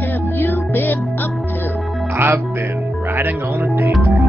have you been up to? I've been riding on a daydream.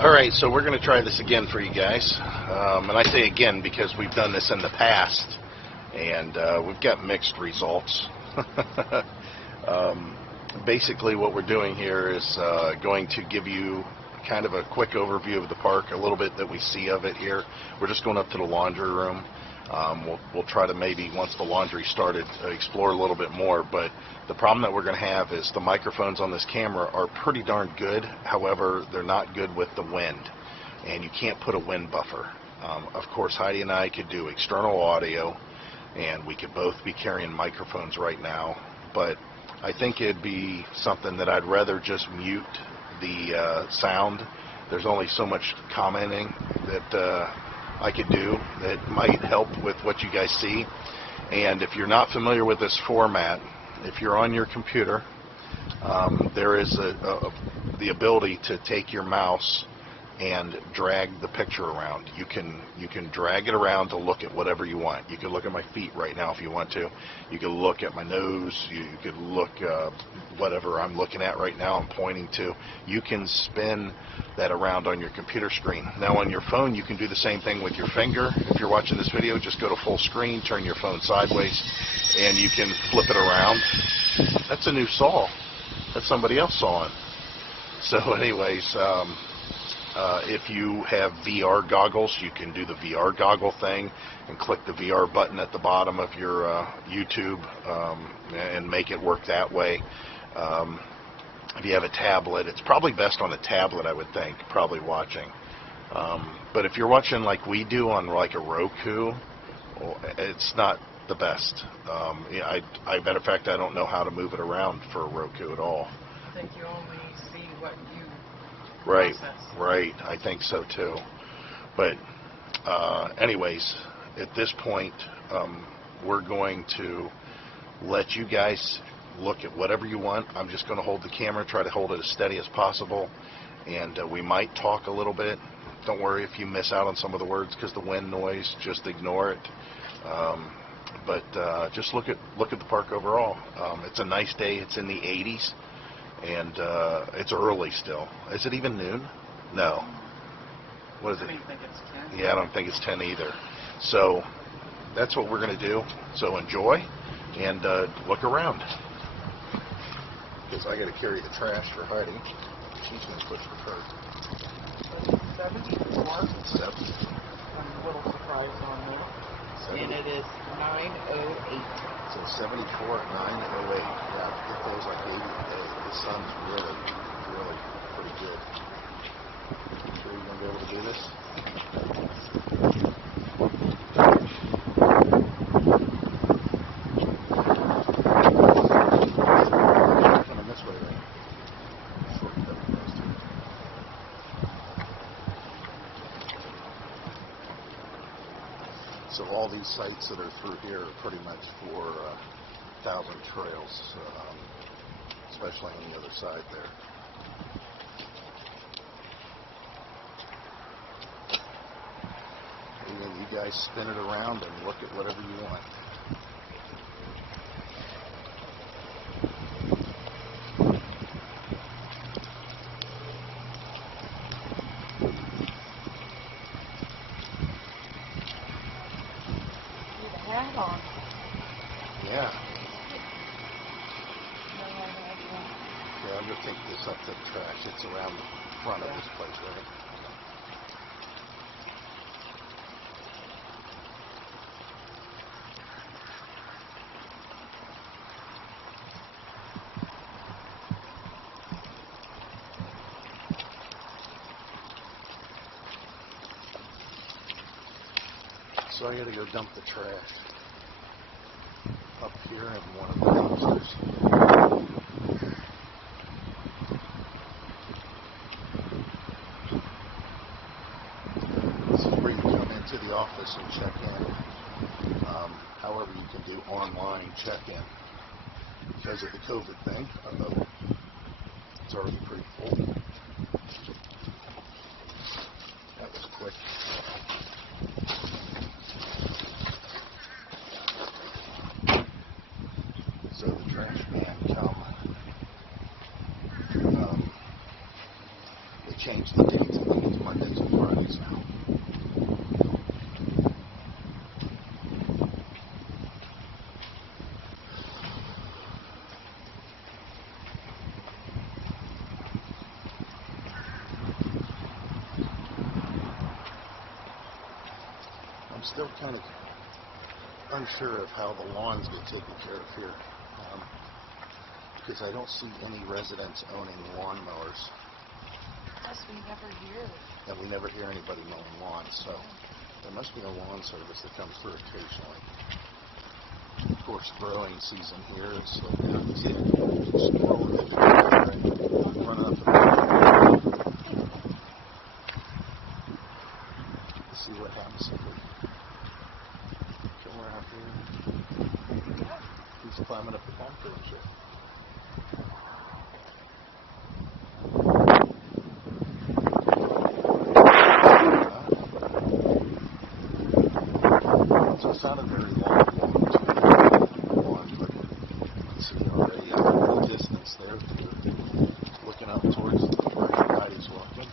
Alright, so we're going to try this again for you guys. And I say again because we've done this in the past, and we've got mixed results. Basically what we're doing here is going to give you kind of a quick overview of the park, a little bit that we see of it here. We're just going up to the laundry room. We'll try to maybe, once the laundry started, explore a little bit more, but the problem that we're going to have is the microphones on this camera are pretty darn good. However, they're not good with the wind, and you can't put a wind buffer. Of course, Heidi and I could do external audio, and we could both be carrying microphones right now, but I think it'd be something that I'd rather just mute the sound. There's only so much commenting that I could do that might help with what you guys see. And if you're not familiar with this format, if you're on your computer, there is the ability to take your mouse and drag the picture around. You can drag it around to look at whatever you want. You can look at my feet right now if you want to. You can look at my nose. You could look whatever I'm looking at right now, I'm pointing to. You can spin that around on your computer screen. Now on your phone, you can do the same thing with your finger. If you're watching this video, just go to full screen, turn your phone sideways, and you can flip it around. That's a new saw. That's somebody else sawing. So anyways, if you have VR goggles, you can do the VR goggle thing and click the VR button at the bottom of your YouTube and make it work that way. If you have a tablet, it's probably best on a tablet, I would think, probably watching. But if you're watching like we do on like a Roku, it's not the best. Matter of fact, I don't know how to move it around for a Roku at all. I think you only see what you Right, process. right. I think so too. But anyways, at this point, we're going to let you guys look at whatever you want. I'm just going to hold the camera, try to hold it as steady as possible, and we might talk a little bit. Don't worry if you miss out on some of the words because the wind noise, just ignore it. But just look at the park overall. It's a nice day. It's in the 80s. And it's early still. Is it even noon? No. What is it? I don't think it's 10. Yeah, I don't think it's 10 either. So that's what we're going to do. So enjoy and look around. Because I got to carry the trash for Heidi. She's going to push the cart. 74. Seven. I'm a little surprised on that. And it is 9:08. So 74 at 9:08. Yeah, get those I gave you today. The sun's really, really pretty good. You sure you're going to be able to do this? Coming this way, right? So all these sites that are through here are pretty much for Thousand Trails, especially on the other side there. And then you guys spin it around and look at whatever you want. Hat on. Yeah. Yeah, I'm gonna take this up to the trash. It's around the front of this place, right? So I gotta go dump the trash up here in one of the dumpsters. This is where you come into the office and check in. However, you can do online check-in. Because of the COVID thing, it's already pretty full. That was quick. So the trash man come. They changed the dates. I think it's Mondays and Fridays now. I'm still kind of unsure of how the lawns get taken care of here, because I don't see any residents owning lawn mowers. Plus, we never hear. And we never hear anybody mowing lawns, so there must be a lawn service that comes through occasionally. Of course, growing season here is slowed down. You see it scrolling it running up the road. Let's see what happens if we somewhere out here. He's climbing up the contour and shit. So it sounded very long but let's see, already in the distance there, looking up towards where HEIDI's walking.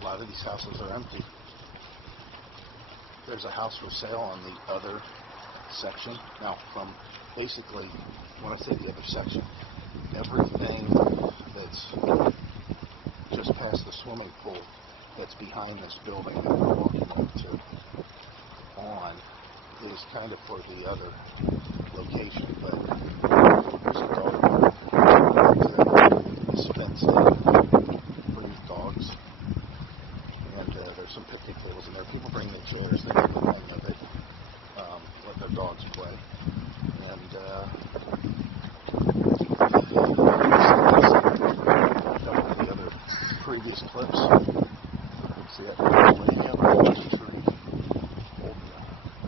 A lot of these houses are empty. There's a house for sale on the other section. Now, from basically, when I say the other section, everything that's just past the swimming pool that's behind this building that we're walking up to on is kind of for the other location, but there's a dog park that's fenced in for these dogs, and there's some picnic tables in there. People bring their chairs, they make a thing of it, let their dogs play, and previous clips. See that way down by the tree.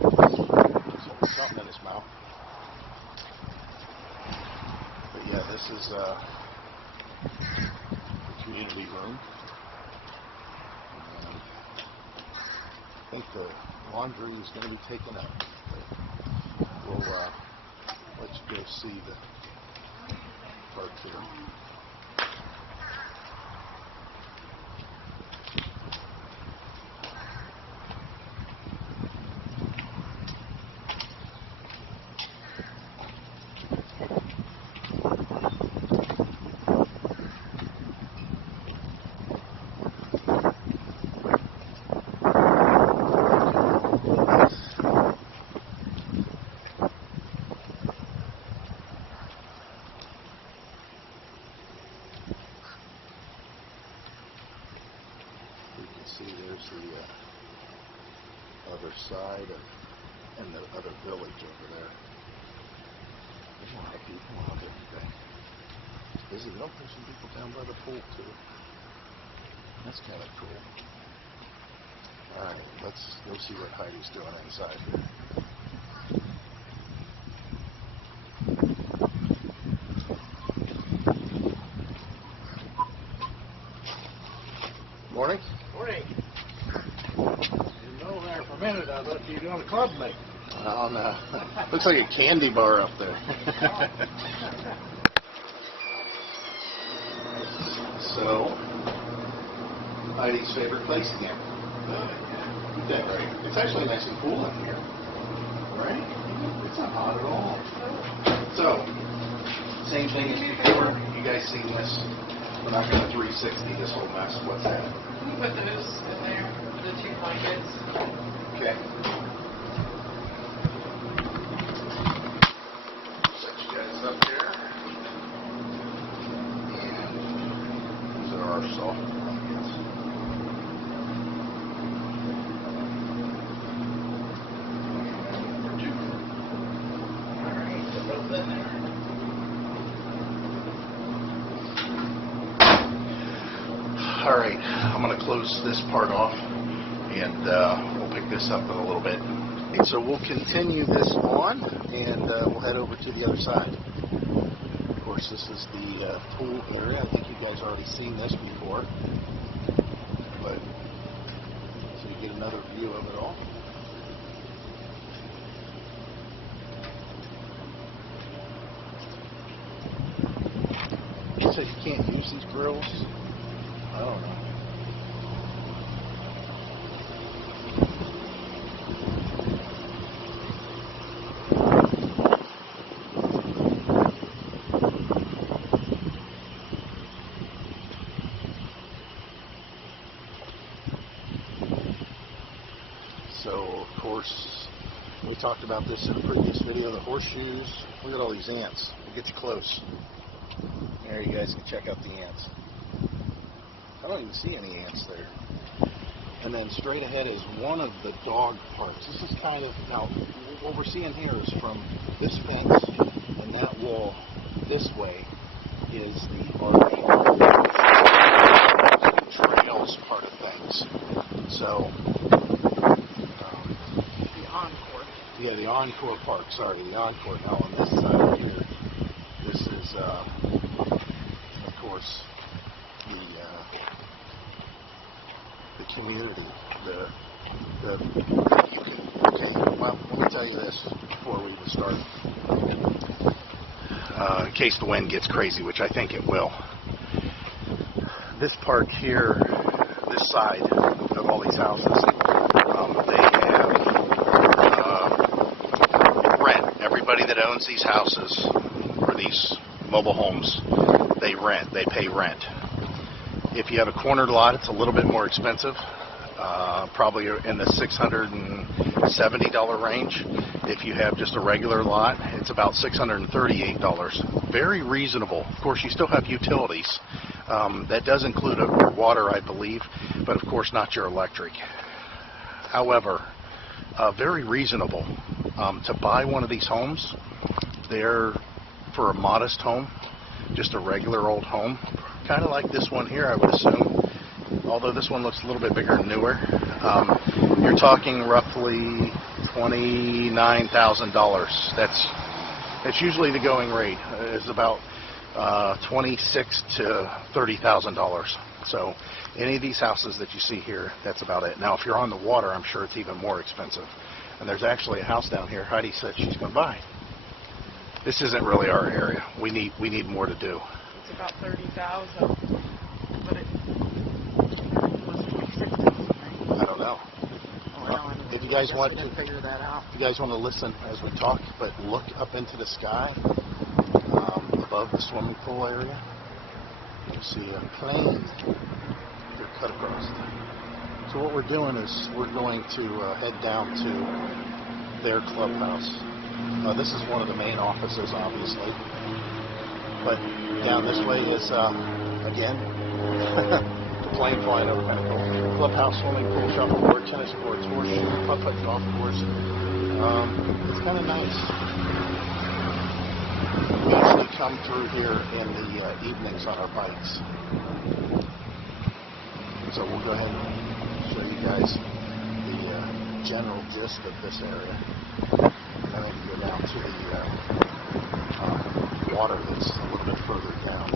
Holding something in his mouth. But yeah, this is the community room. And I think the laundry is going to be taken up. But we'll let you go see the park here. See, there's the other side and the other village over there. There's a lot of people out there today. It's busy. There'll be some people down by the pool too. That's kind of cool. Alright, let's go see what HEIDI's doing inside here. Morning. Morning. Didn't know there for a minute. I thought you were doing a club mate. Oh no. Looks like a candy bar up there. So, HEIDI's favorite place again. Yeah, right. It's actually nice and cool in here. Right? It's not hot at all. So, same thing as before. You guys seen this. We're not going to 360 this whole mess. What's that? Can you put those in there, the 2 blankets? Okay. Set you guys up there. And All right, I'm going to close this part off, and we'll pick this up in a little bit. And so we'll continue this on, and we'll head over to the other side. Of course, this is the pool area. I think you guys already seen this before, but so you get another view of it all. You said you can't use these grills? I don't know. So, of course, we talked about this in a previous video, the horseshoes. Look at all these ants. We'll get you close. There, you guys can check out the ants. I don't even see any ants there. And then straight ahead is one of the dog parks. This is kind of, now, what we're seeing here is from this fence and that wall this way is the RV trails part of things. So, the Encore. Yeah, the Encore Park, sorry, the Encore. Now on this side here, this is, of course, the community, okay, well, let me tell you this before we even start. In case the wind gets crazy, which I think it will. This park here, this side of all these houses, they have rent. Everybody that owns these houses or these mobile homes, they rent. They pay rent. If you have a cornered lot, it's a little bit more expensive, probably in the $670 range. If you have just a regular lot, it's about $638. Very reasonable. Of course, you still have utilities. That does include your water, I believe, but of course not your electric. However, very reasonable. To buy one of these homes, they're for a modest home, just a regular old home, kind of like this one here, I would assume, although this one looks a little bit bigger and newer. You're talking roughly $29,000. That's usually the going rate, is about $26,000 to $30,000. So any of these houses that you see here, that's about it. Now, if you're on the water, I'm sure it's even more expensive. And there's actually a house down here Heidi said she's going to buy. This isn't really our area. We need more to do. It's about $30,000, but it was $26,000, right? I don't know. If you guys want to figure that out, if you guys want to listen as we talk, but look up into the sky above the swimming pool area, you see a plane here cut across. So what we're doing is we're going to head down to their clubhouse. This is one of the main offices, obviously, but down this way is again the plane flying over kind of cool. Clubhouse, swimming pool, shuffleboard, tennis courts, horseshoe, putt-putt golf course. It's kind of nice. We usually come through here in the evenings on our bikes. So we'll go ahead and show you guys the general gist of this area. And then we can go down to the water that's a little bit further down.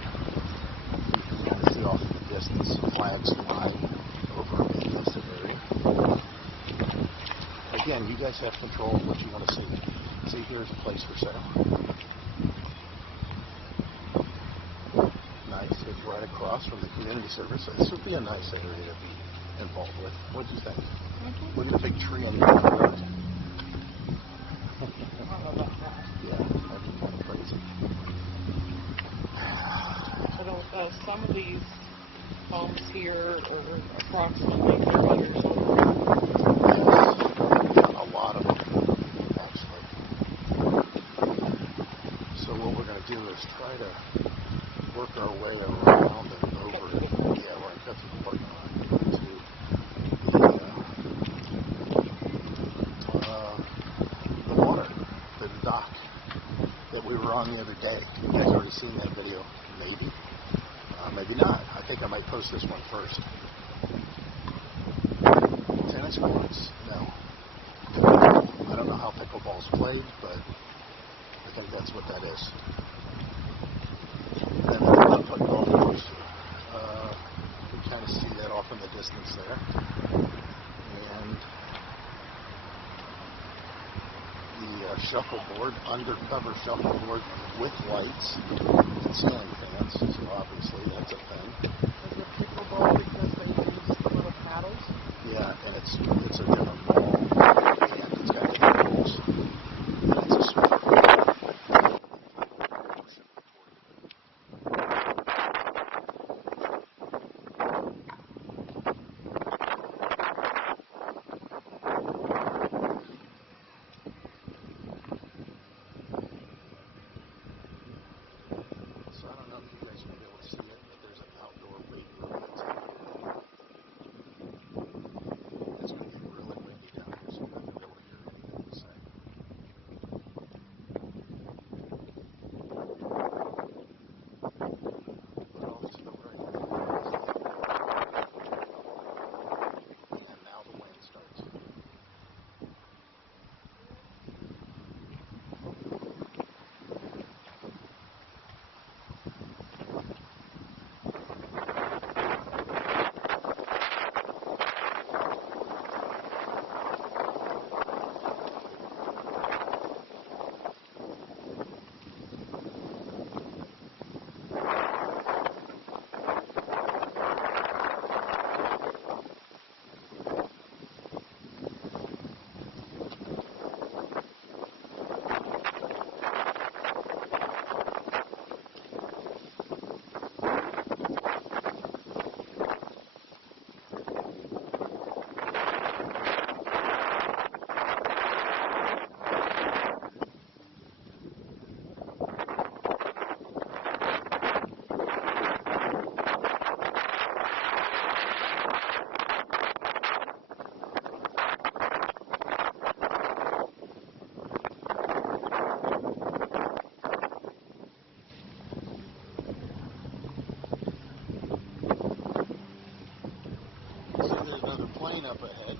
You can see off in the distance flags flying over the listed area. Again, you guys have control of what you want to see. See, here's a place for sale. Nice. It's right across from the community service. This would be a nice area to be involved with. What do you think? Look at a big tree on the road. Yeah, that'd be kind of crazy. Some of these homes here are approximately 30 years old. A lot of them, actually. So what we're going to do is try to work our way around and over. Yeah, we're going to cut through the parking lot to the water, the dock that we were on the other day. You guys already seen that video, maybe. Maybe not. I think I might post this one first. first. Tennis courts? No. I don't know how pickleball's played, but I think that's what that is. And then the 11-foot golf course. You can kind of see that off in the distance there. And the shuffleboard, undercover shuffleboard with lights and ceiling fans. So obviously that's a thing. Is it pickleball because they use the little paddles? Yeah, and it's a different ball, and it's got different rules. And it's a sport. So I don't know if you guys will be able to see it, but there's an outdoor weight room that's out here. It's going to be really windy down here, so you're not going to be able to hear anything you say. But off to the right and now the wind starts. There's another plane up ahead.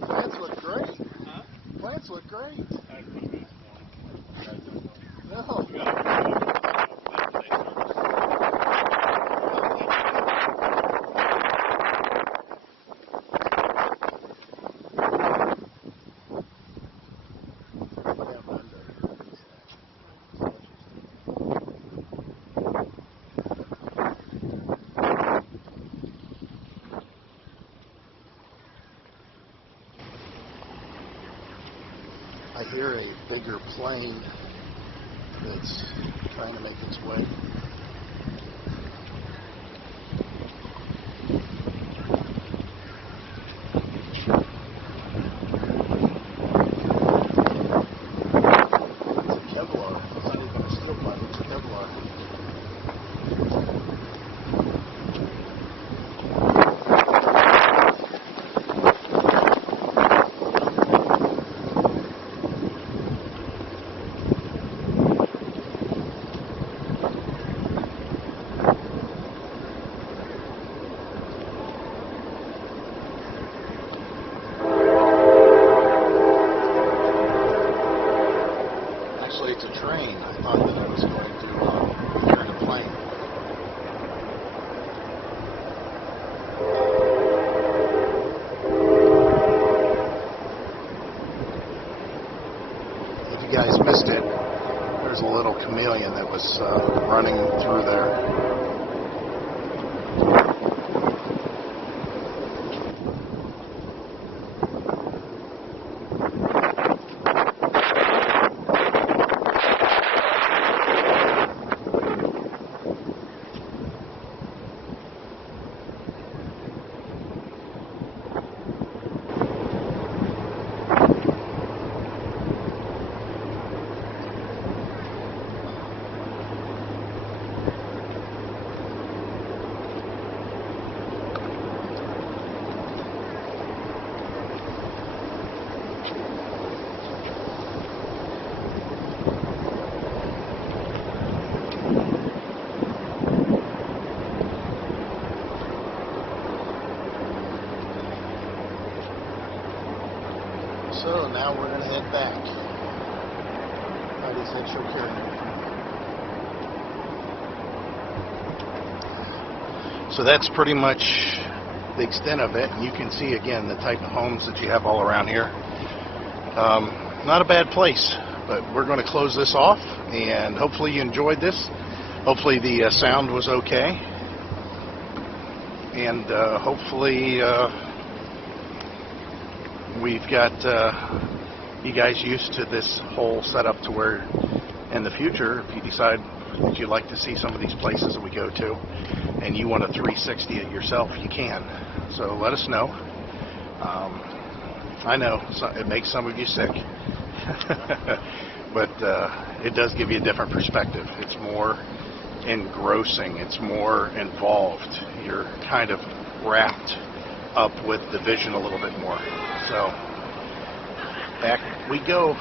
Plants look great. Huh? Plants look great. No. I hear a bigger plane that's trying to make its way. It's a Kevlar. It's not even a steel pipe, it's a Kevlar. chameleon that was running through there. So now we're going to head back. HEIDI said she'll carry me. So that's pretty much the extent of it. And you can see again the type of homes that you have all around here. Not a bad place, but we're going to close this off, and hopefully you enjoyed this. Hopefully the sound was okay, and hopefully we've got you guys used to this whole setup to where in the future, if you decide that you'd like to see some of these places that we go to and you want to 360 it yourself, you can. So let us know. I know it makes some of you sick, but it does give you a different perspective. It's more engrossing. It's more involved. You're kind of wrapped up with the vision a little bit more. So back we go.